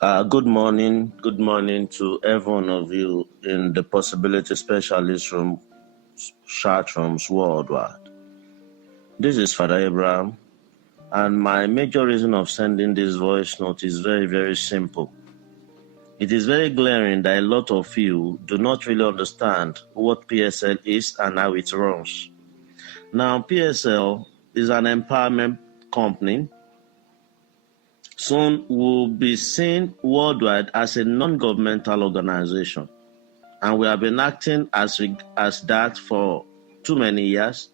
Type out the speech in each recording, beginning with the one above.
Good morning to every one of you in the Possibility Specialist Room, chat rooms worldwide. This is Father Abraham, and my major reason of sending this voice note is very, very simple. It is very glaring that a lot of you do not really understand what PSL is and how it runs. Now, PSL is an empowerment company. Soon will be seen worldwide as a non-governmental organization, and we have been acting as that for too many years.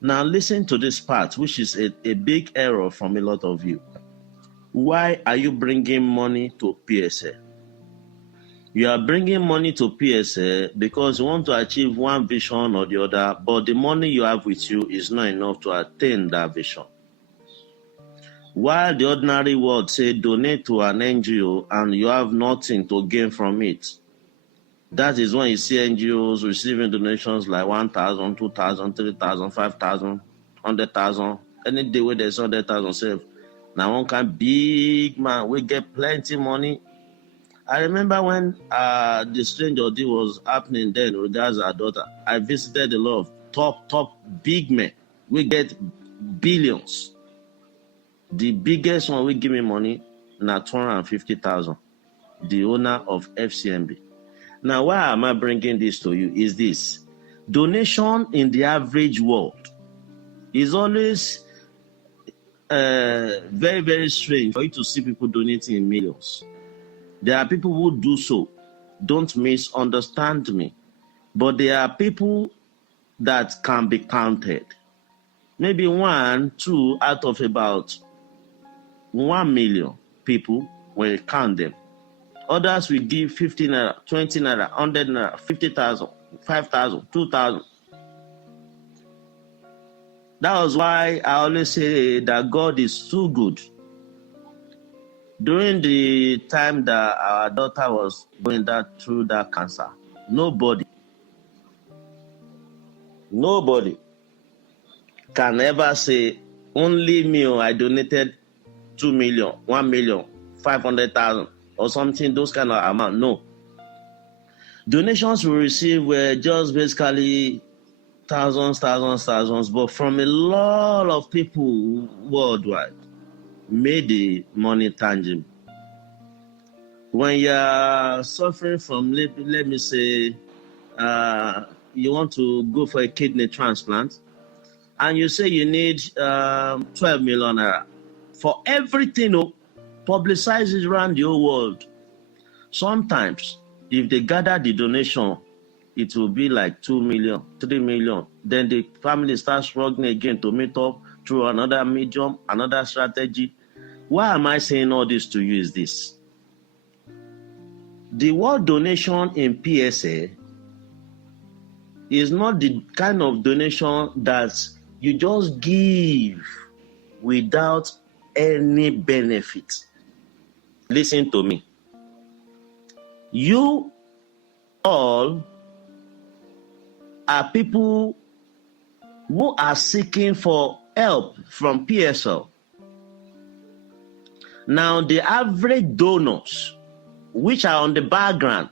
Now listen to this part, which is a big error from a lot of you. Why are you bringing money to PSA? You are bringing money to PSA because you want to achieve one vision or the other, but the money you have with you is not enough to attain that vision. While the ordinary world say donate to an NGO and you have nothing to gain from it, that is when you see NGOs receiving donations like 1,000, 2,000, 3,000, 5,000, 100,000. Any day where there's 100,000 saved. Now one kind big man, we get plenty money. I remember when the strange ordeal was happening then regards our daughter. I visited a lot of top big men. We get billions. The biggest one we give me money, now 250,000. The owner of FCMB. Now, why am I bringing this to you is this. Donation in the average world is always very, very strange for you to see people donating in millions. There are people who do so. Don't misunderstand me. But there are people that can be counted. Maybe 1, 2 out of about 1 million people when you count them. Others will give 50 naira, 20 naira, 100 naira, 50,000, 5,000, 2,000. That was why I always say that God is too good. During the time that our daughter was going through that cancer, nobody can ever say, only me, I donated 2 million, 1 million, 500,000 or something, those kind of amount. No. Donations we received were just basically thousands, but from a lot of people worldwide made the money tangible. When you're suffering from, let me say, you want to go for a kidney transplant, and you say you need 12 million naira for everything, publicize it around the whole world. Sometimes, if they gather the donation, it will be like 2 million, 3 million. Then the family starts struggling again to meet up through another medium, another strategy. Why am I saying all this to you is this. The word donation in PSA is not the kind of donation that you just give without any benefit. Listen to me. You all are people who are seeking for help from PSL. Now, the average donors, which are on the background,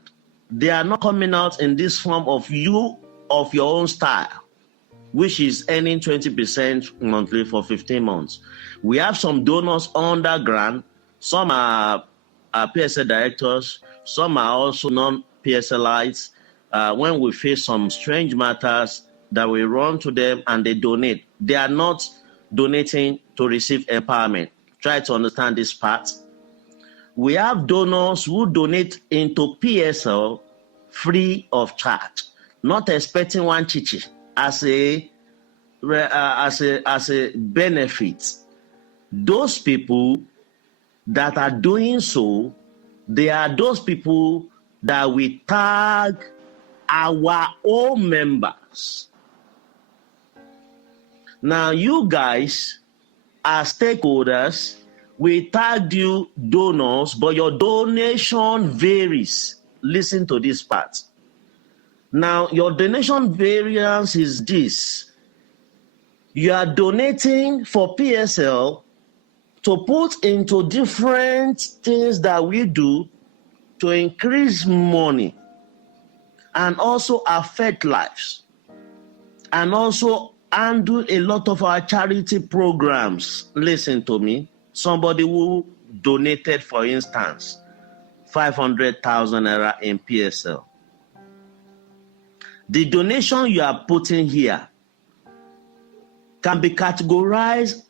they are not coming out in this form of you of your own style, which is earning 20% monthly for 15 months. We have some donors underground. Some are PSL directors. Some are also non-PSLites. When we face some strange matters, that we run to them and they donate. They are not donating to receive empowerment. Try to understand this part. We have donors who donate into PSL free of charge, not expecting one chichi as a benefit. Those people that are doing so, they are those people that we tag our own members. Now, you guys are stakeholders. We tagged you donors, but your donation varies. Listen to this part. Now, your donation variance is this. You are donating for PSL to put into different things that we do to increase money and also affect lives, and also handle a lot of our charity programs. Listen to me. Somebody who donated, for instance, 500,000 naira in PSL. The donation you are putting here can be categorized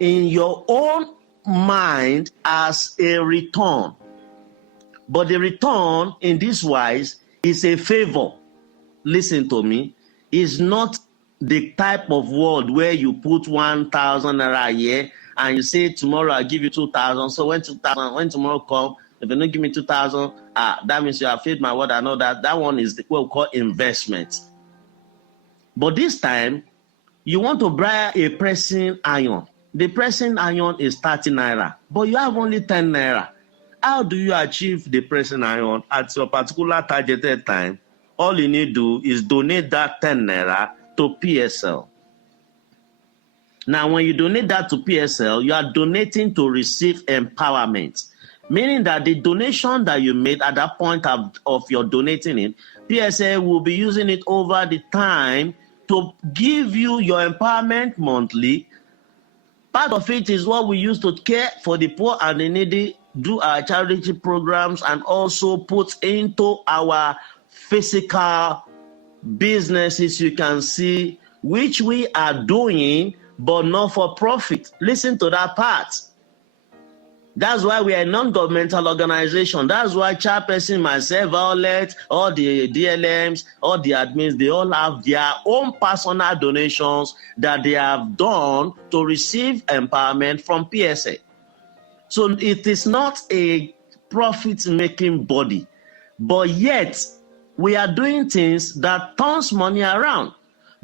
in your own mind as a return. But the return in this wise is a favor. Listen to me. It's not the type of word where you put 1,000 naira a year and you say, tomorrow I'll give you 2,000. So when tomorrow comes, if you don't give me 2,000, that means you have failed my word. I know that. That one is what we call investment. But this time, you want to buy a pressing iron. The pressing iron is 30 naira, but you have only 10 naira. How do you achieve the pressing iron at your particular targeted time? All you need to do is donate that 10 naira to PSL. Now, when you donate that to PSL, you are donating to receive empowerment, meaning that the donation that you made at that point of your donating it, PSL will be using it over the time to give you your empowerment monthly. Part of it is what we use to care for the poor and the needy, do our charity programs, and also put into our physical businesses, you can see, which we are doing, but not for profit. Listen to that part. That's why we are a non-governmental organization. That's why chairperson, myself, Violet, all the DLMs, all the admins, they all have their own personal donations that they have done to receive empowerment from PSA. So it is not a profit-making body, but yet we are doing things that turns money around.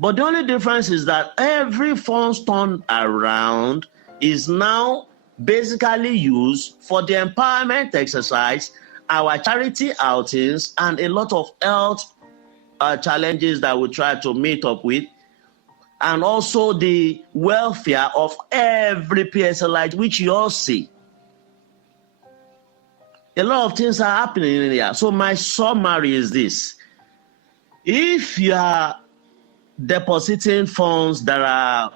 But the only difference is that every funds turned around is now basically used for the empowerment exercise, our charity outings, and a lot of health challenges that we try to meet up with, and also the welfare of every PSLite, which you all see. A lot of things are happening in here. So my summary is this. If you are depositing funds that are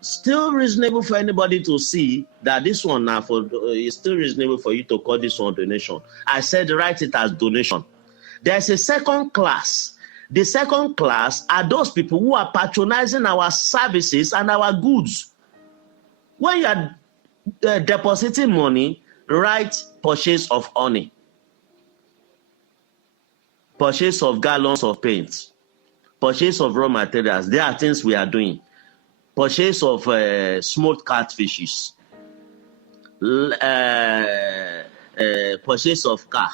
still reasonable for anybody to see that this one now is still reasonable for you to call this one donation, I said write it as donation. There's a second class. The second class are those people who are patronizing our services and our goods. When you are depositing money, write purchase of honey, purchase of gallons of paint, purchase of raw materials. There are things we are doing. Purchase of smoked catfishes, purchase of car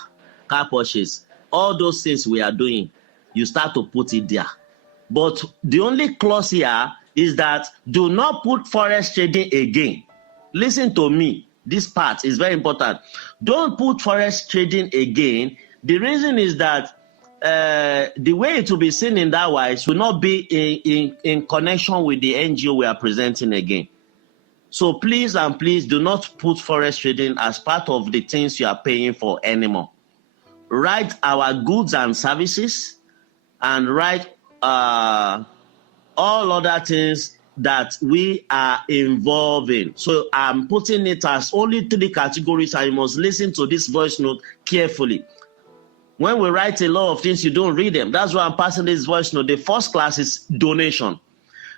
purchase. All those things we are doing, you start to put it there. But the only clause here is that do not put forex trading again. Listen to me. This part is very important. Don't put forex trading again. The reason is that the way it will be seen in that wise will not be in connection with the NGO we are presenting again. So please and please do not put forex trading as part of the things you are paying for anymore. Write our goods and services, and write all other things that we are involved in. So I'm putting it as only 3 categories, and you must listen to this voice note carefully. When we write a lot of things, you don't read them. That's why I'm passing this voice note. The first class is donation.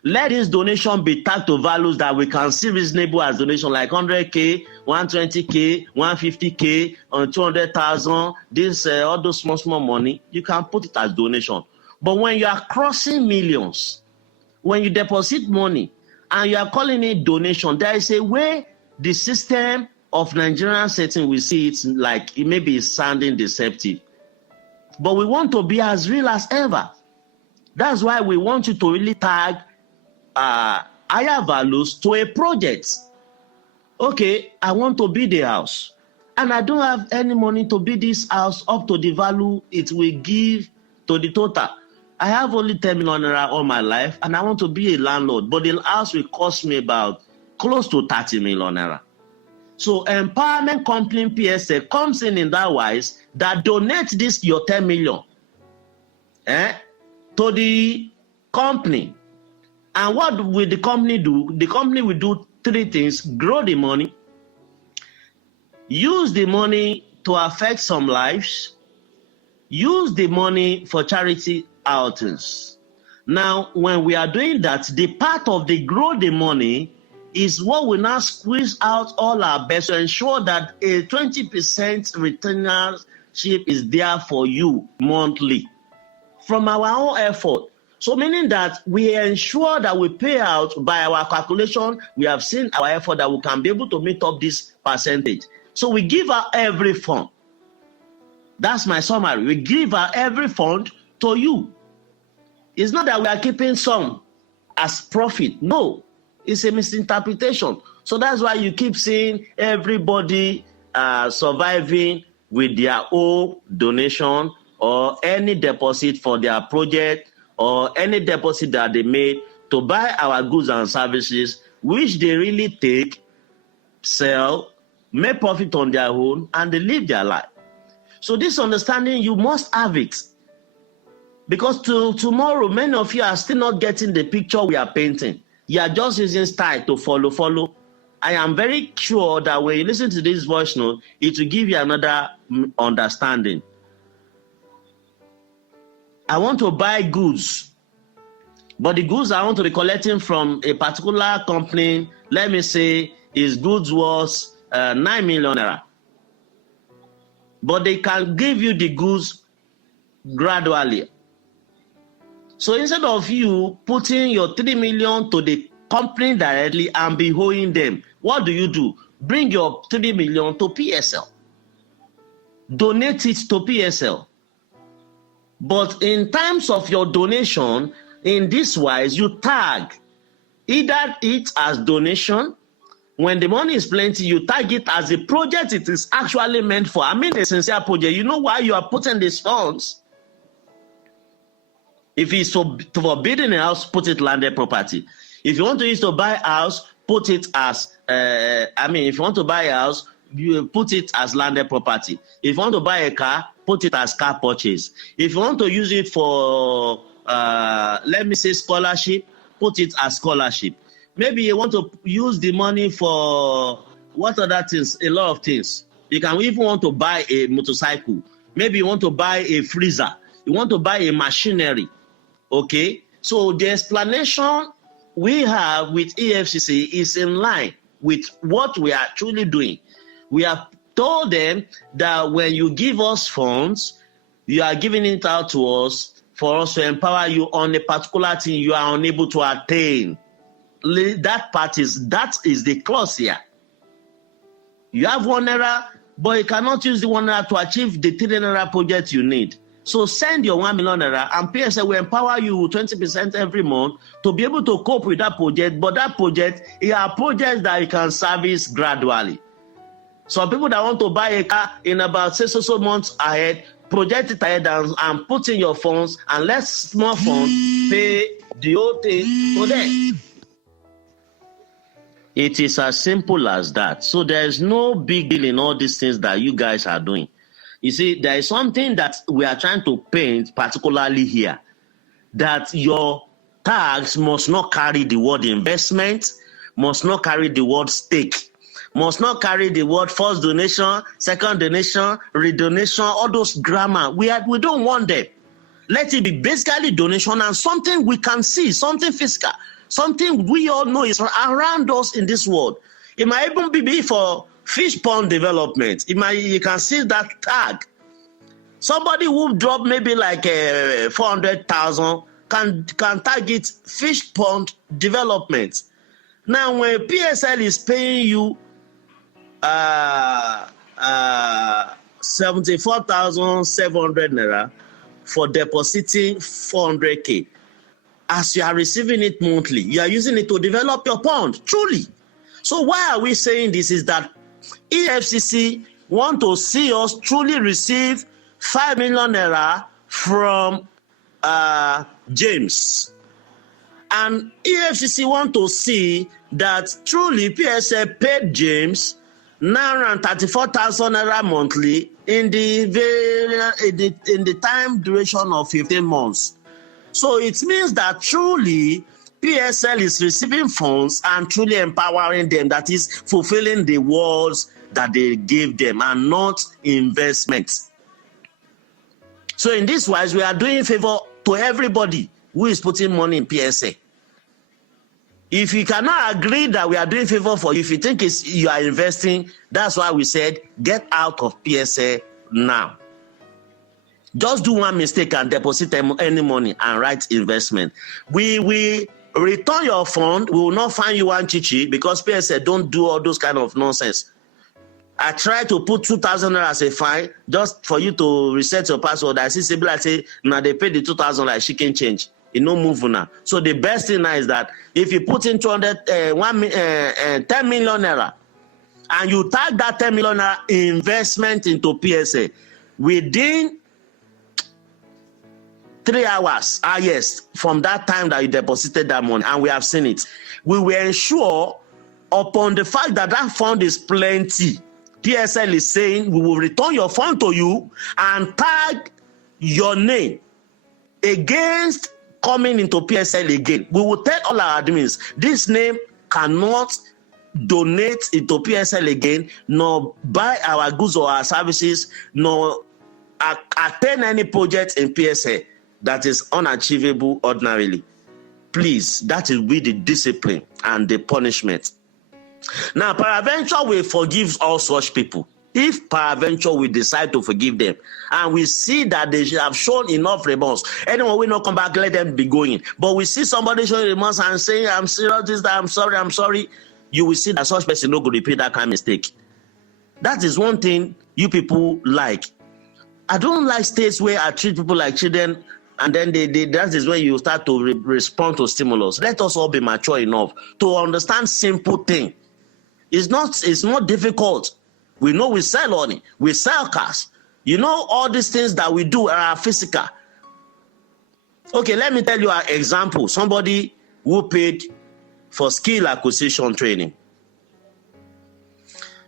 Let this donation be tagged to values that we can see reasonable as donation, like 100K, 120K, 150K, or 200,000. This all those small money, you can put it as donation. But when you are crossing millions, when you deposit money and you are calling it donation, there is a way the system of Nigerian setting we see it like it may be sounding deceptive. But we want to be as real as ever. That's why we want you to really tag higher values to a project. Okay, I want to build a house, and I don't have any money to build this house up to the value it will give to the total. I have only 10 million naira all my life, and I want to be a landlord, but the house will cost me about close to 30 million naira. So Empowerment Company PSL comes in that wise that donate this your 10 million to the company. And what will the company do? The company will do three things: grow the money, use the money to affect some lives, use the money for charity outings. Now, when we are doing that, the part of the grow the money is what we now squeeze out all our best to ensure that a 20% retainership is there for you monthly from our own effort. So meaning that we ensure that we pay out by our calculation. We have seen our effort that we can be able to meet up this percentage. So we give out every fund. That's my summary. We give out every fund to you. It's not that we are keeping some as profit. No, it's a misinterpretation. So that's why you keep seeing everybody surviving with their own donation or any deposit for their project or any deposit that they made to buy our goods and services, which they really take, sell, make profit on their own, and they live their life. So this understanding, you must have it. Because till tomorrow, many of you are still not getting the picture we are painting. You are just using style to follow. I am very sure that when you listen to this voice note, it will give you another understanding. I want to buy goods, but the goods I want to be collecting from a particular company, let me say, is goods worth 9 million naira. But they can give you the goods gradually. So instead of you putting your 3 million to the company directly and be owing them, what do? Bring your 3 million to PSL. Donate it to PSL. But in terms of your donation, in this wise, you tag either it as donation. When the money is plenty, you tag it as a project it is actually meant for. I mean, a sincere project. You know why you are putting these funds? If it's for building a house, put it landed property. If you want to use to buy a house, put it as, if you want to buy a house, you put it as landed property. If you want to buy a car, put it as car purchase. If you want to use it for, let me say, scholarship, put it as scholarship. Maybe you want to use the money for what other things, a lot of things. You can even want to buy a motorcycle. Maybe you want to buy a freezer. You want to buy a machinery. Okay? So the explanation we have with EFCC is in line with what we are truly doing. We have told them that when you give us funds, you are giving it out to us for us to empower you on a particular thing you are unable to attain. That is the clause here. You have 1 naira, but you cannot use the 1 naira to achieve the 3 naira project you need. So send your 1 million naira, and PSL will empower you with 20% every month to be able to cope with that project. But that project is a project that you can service gradually. Some people that want to buy a car in about 6 or so months ahead, project it ahead and put in your funds and let small funds pay the whole thing for them. It is as simple as that. So there is no big deal in all these things that you guys are doing. You see, there is something that we are trying to paint particularly here, that your tags must not carry the word investment, must not carry the word stake, must not carry the word first donation, second donation, redonation, all those grammar. We don't want them. Let it be basically donation and something we can see, something physical, something we all know is around us in this world. It might even be for fish pond development. You can see that tag. Somebody who drop maybe like 400,000 can target fish pond development. Now, when PSL is paying you 74,700 naira for depositing 400k, as you are receiving it monthly, you are using it to develop your pond, truly. So why are we saying this is that EFCC want to see us truly receive 5 million naira from James. And EFCC want to see that truly PSA paid James Naira monthly in the time duration of 15 months. So it means that truly PSL is receiving funds and truly empowering them, that is fulfilling the words that they gave them and not investments. So in this wise, we are doing favor to everybody who is putting money in PSA. If you cannot agree that we are doing favor for you, if you think you are investing, that's why we said get out of PSA now. Just do one mistake and deposit any money and write investment. We return your fund. We will not find you one chichi because PSA don't do all those kind of nonsense. I try to put 2,000 as a fine just for you to reset your password. I see people I say, now they pay the 2,000 like chicken change. You no move now. So the best thing now is that if you put in 10 million naira and you tag that 10 million naira investment into PSA within 3 hours, yes, from that time that you deposited that money, and we have seen it, we will ensure upon the fact that that fund is plenty, PSL is saying we will return your fund to you and tag your name against coming into PSL again. We will tell all our admins this name cannot donate into PSL again, nor buy our goods or our services, nor attend any project in PSA that is unachievable ordinarily. Please, that will be the discipline and the punishment. Now, peradventure will forgive all such people. If peradventure we decide to forgive them and we see that they have shown enough remorse, anyone will not come back, let them be going. But we see somebody showing remorse and saying, I'm serious, I'm sorry, you will see that such person no go repeat that kind of mistake. That is one thing you people like. I don't like states where I treat people like children and then that is when you start to respond to stimulus. Let us all be mature enough to understand simple things. It's not difficult. We know we sell money, we sell cars. You know, all these things that we do are physical. Okay, let me tell you an example. Somebody who paid for skill acquisition training.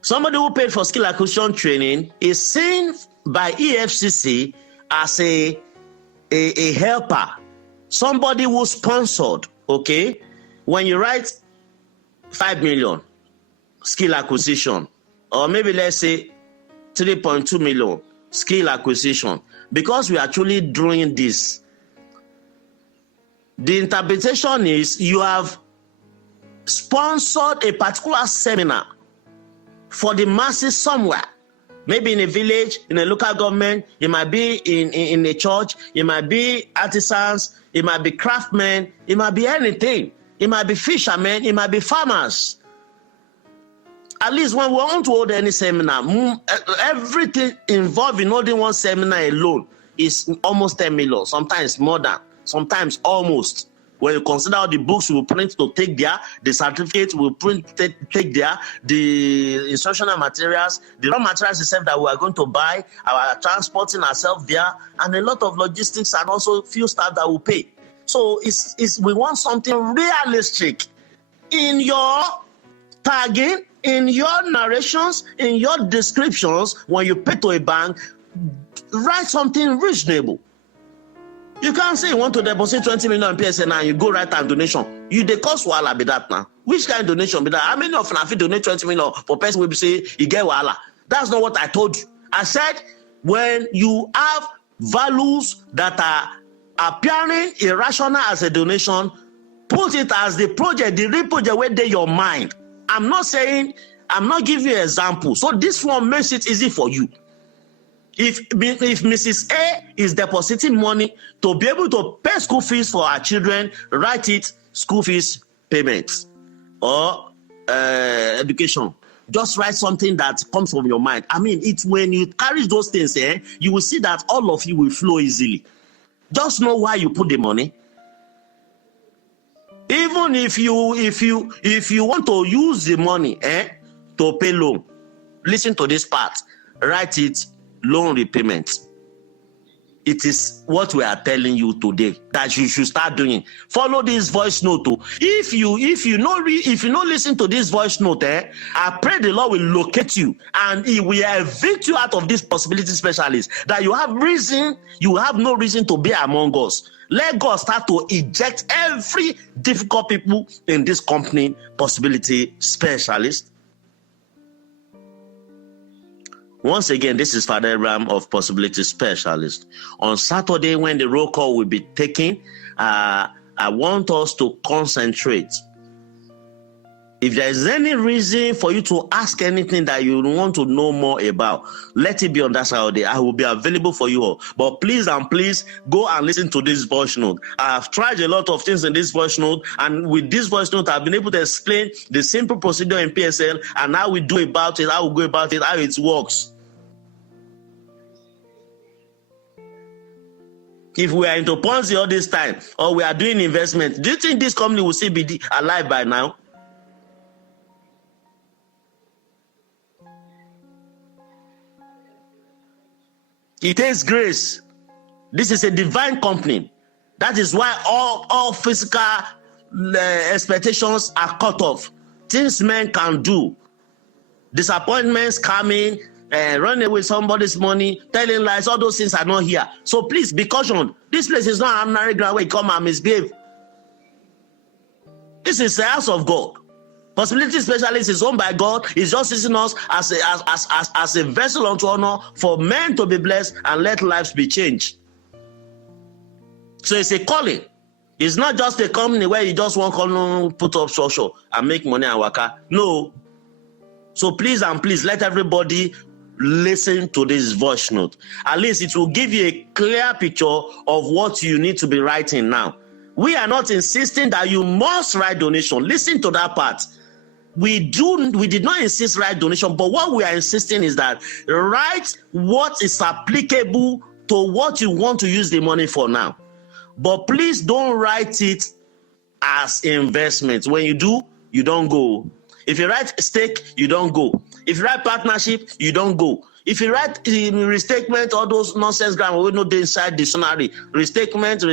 Somebody who paid for skill acquisition training is seen by EFCC as a helper, somebody who sponsored, okay? When you write 5 million skill acquisition, or maybe let's say 3.2 million skill acquisition, because we are actually doing this, the interpretation is you have sponsored a particular seminar for the masses somewhere. Maybe in a village, in a local government, it might be in a church, it might be artisans, it might be craftsmen, it might be anything. It might be fishermen, it might be farmers. At least when we want to hold any seminar, everything involved in holding one seminar alone is almost 10 million, sometimes more than, sometimes almost. When you consider all the books we will print to take there, the certificates we will print take there, the instructional materials, the raw materials itself that we are going to buy, our transporting ourselves there, and a lot of logistics and also few staff that will pay. So we want something realistic in your tagging, in your narrations, in your descriptions. When you pay to a bank, write something reasonable. You can't say you want to deposit 20 million in PSA now and you go write a donation. You the cost wahala be that now. Which kind of donation be that? How many of you donate 20 million for person will say you get wahala? That's not what I told you. I said when you have values that are appearing irrational as a donation, put it as the project, the real project where they your mind. I'm not giving you an example. So this one makes it easy for you. If Mrs. A is depositing money to be able to pay school fees for her children, write it school fees payments or education. Just write something that comes from your mind. I mean, it's when you carry those things, you will see that all of you will flow easily. Just know why you put the money. Even if you want to use the money to pay loan, listen to this part. Write it loan repayment. it is what we are telling you today that you should start doing. Follow this voice note. If you not listen to this voice note, I pray the Lord will locate you and He will evict you out of this possibility specialist. That you have no reason to be among us. Let God start to eject every difficult people in this company possibility specialist. Once again, this is Father Abraham of Possibility Specialist. On Saturday, when the roll call will be taken, I want us to concentrate. If there is any reason for you to ask anything that you want to know more about, let it be on that Saturday. I will be available for you all. But please go and listen to this voice note. I have tried a lot of things in this voice note, and with this voice note, I've been able to explain the simple procedure in PSL and how we do about it, how we go about it, how it works. If we are into Ponzi all this time, or we are doing investment, do you think this company will still be alive by now? It takes grace. This is a divine company. That is why all physical expectations are cut off. Things men can do. Disappointments coming, running away with somebody's money, telling lies, all those things are not here. So please be cautioned. This place is not an ordinary ground where you come and misbehave. This is the house of God. Possibility Specialist is owned by God. He's just using us as a vessel unto honor for men to be blessed and let lives be changed. So it's a calling. It's not just a company where you just want to put up social and make money and waka. No. So please let everybody listen to this voice note. At least it will give you a clear picture of what you need to be writing now. We are not insisting that you must write donation. Listen to that part. We did not insist write donation, but what we are insisting is that write what is applicable to what you want to use the money for now. But please don't write it as investment. When you do, you don't go. If you write stake, you don't go. If you write partnership, you don't go. If you write restatement, all those nonsense grammar, we know they inside dictionary. Restatement,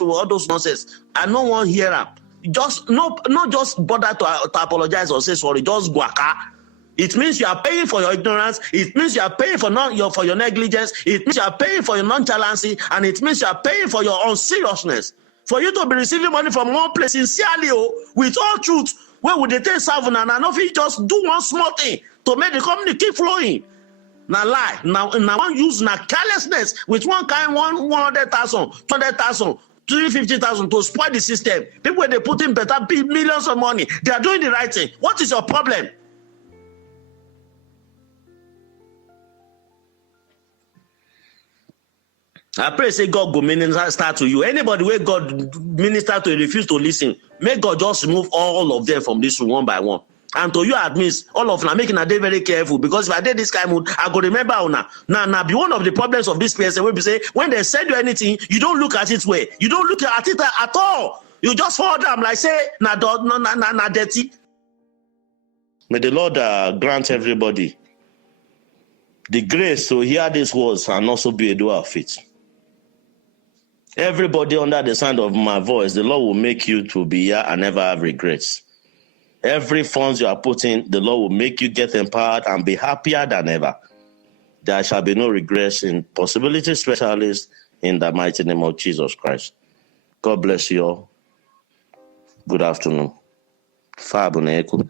all those nonsense. I don't want to hear them. Just not just bother to apologize or say sorry. Just guaka. It means you are paying for your ignorance. It means you are paying for your negligence. It means you are paying for your nonchalancy, and it means you are paying for your unseriousness. For you to be receiving money from one place sincerely, with all truth, where would they take 7 and if you just do one small thing to make the company keep flowing? Now lie. Now one use carelessness with one kind 100,000, 200,000. 350,000 to spoil the system. People, they put in better millions of money. They are doing the right thing. What is your problem? I pray say God go minister to you. Anybody where God minister to refuse to listen, may God just remove all of them from this room one by one. And to you admits, all of them making a day very careful, because if I did this kind of mood, I go remember now be one of the problems of this person will be say when they send you anything, you don't look at it way. You don't look at it at all. You just follow them like say na dirty. May the Lord grant everybody the grace to hear these words and also be a doer of it. Everybody under the sound of my voice, the Lord will make you to be here and never have regrets. Every funds you are putting, the Lord will make you get empowered and be happier than ever. There shall be no regrets in Possibility Specialist in the mighty name of Jesus Christ. God bless you all. Good afternoon. Fabuneku.